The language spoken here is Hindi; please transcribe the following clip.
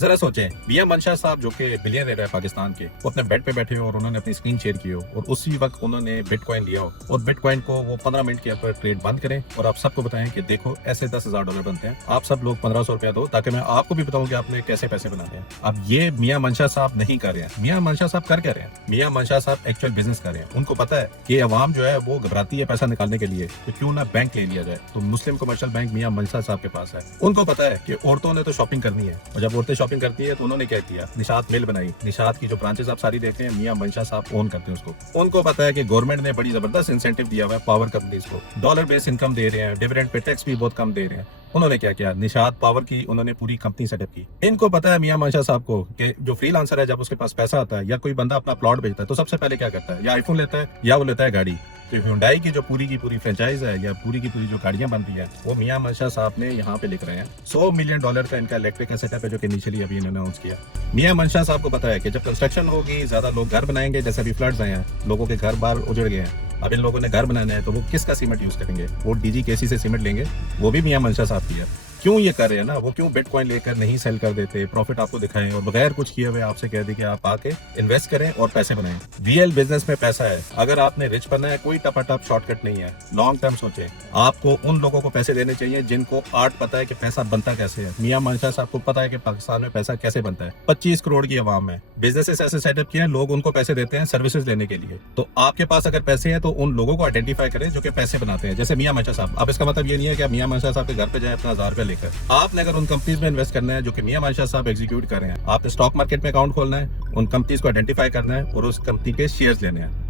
जरा सोचें, मियां मंशा साहब जो कि बिलियनर है पाकिस्तान के, वो अपने बेड पे बैठे हो और उन्होंने अपनी स्क्रीन शेयर की हो और उसी वक्त उन्होंने बिटकॉइन लिया हो और बिटकॉइन को वो 15 मिनट के ऊपर ट्रेड बंद करें और आप सबको बताएं कि देखो ऐसे $10,000 बनते हैं, आप सब लोग 1500 रुपया दो ताकि मैं आपको भी बताऊं कि आपने कैसे पैसे बनाते हैं। अब ये मियां मंशा साहब नहीं कर रहे हैं। मियां मंशा साहब कर क्या रहे हैं? मियां मंशा साहब एक्चुअल बिजनेस कर रहे हैं। उनको पता है कि अवाम जो है वो घबराती है पैसा निकालने के लिए, तो क्यों ना बैंक ले लिया जाए। तो मुस्लिम कमर्शियल बैंक मियां मंशा साहब के पास है। उनको पता है कि औरतों ने तो शॉपिंग करनी है और जब औरतें शॉपिंग करती है तो उन्होंने क्या किया, निशात मिल बनाई। निशात की जो ब्रांचेस आप सारी देखते हैं मियां मंशा साहब ओन करते हैं उसको। उनको पता है कि गवर्नमेंट ने बड़ी जबरदस्त इंसेंटिव दिया हुआ है पावर कंपनीज को, डॉलर बेस्ड इनकम दे रहे हैं, डिविडेंड पे टैक्स भी बहुत कम दे रहे हैं। उन्होंने क्या किया, निशात पावर की उन्होंने पूरी कंपनी सेटअप की। इनको पता है मियां मंशा साहब को कि जो फ्रीलांसर है जब उसके पास पैसा आता है या कोई बंदा अपना प्लॉट बेचता है तो सबसे पहले क्या करता है, या आईफोन लेता है या वो लेता है गाड़ी। तो हुंडई की जो पूरी की पूरी फ्रेंचाइज है या पूरी की पूरी जो गाड़ियां बनती है वो मियां मंशा साहब ने यहाँ पे लिख रहे हैं। $100 मिलियन का इनका इलेक्ट्रिक का सेटअप है जो कि इनिशियली अभी इन्होंने अनाउंस किया। मियां मंशा साहब को पता है कि जब कंस्ट्रक्शन होगी, ज्यादा लोग घर बनाएंगे, जैसे अभी फ्लड्स आए हैं, लोगों के घर बार उजड़ गए हैं, अब इन लोगों ने घर बनाना है तो वो किसका सीमेंट यूज करेंगे? वो डीजीकेसी से सीमेंट लेंगे, वो भी मियां मंशा साहब की है। क्यों ये कर रहे हैं ना, वो क्यों बिटकॉइन लेकर नहीं सेल कर देते, प्रॉफिट आपको दिखाएं और बगैर कुछ किए हुए आपसे कह दे कि आप आके इन्वेस्ट करें और पैसे बनाएं। रियल बिजनेस में पैसा है। अगर आपने रिच बनना है, कोई टपाटप शॉर्टकट नहीं है। लॉन्ग टर्म सोचें। आपको उन लोगों को पैसे देने चाहिए जिनको आर्ट पता है कि पैसा बनता कैसे है। मियां मंशा साहब को पता है कि पाकिस्तान में पैसा कैसे बनता है। 25 करोड़ की आवाम है, बिजनेसेस ऐसे सेटअप किए हैं, लोग उनको पैसे देते हैं सर्विसेज लेने के लिए। तो आपके पास अगर पैसे हैं तो उन लोगों को आइडेंटिफाई करें जो कि पैसे बनाते हैं, जैसे मियां मंशा साहब। अब इसका मतलब ये नहीं है कि आप मियां मंशा साहब के घर पे जाए अपना 1000 रुपया लेकर। आपने अगर उन कंपनीज में इन्वेस्ट करना है जो कि मियां मंशा साहब एग्जीक्यूट कर रहे हैं, आपने स्टॉक मार्केट में अकाउंट खोलना है, उन कंपनीज को आइडेंटिफाई करना है और उस कंपनी के शेयर्स लेने हैं।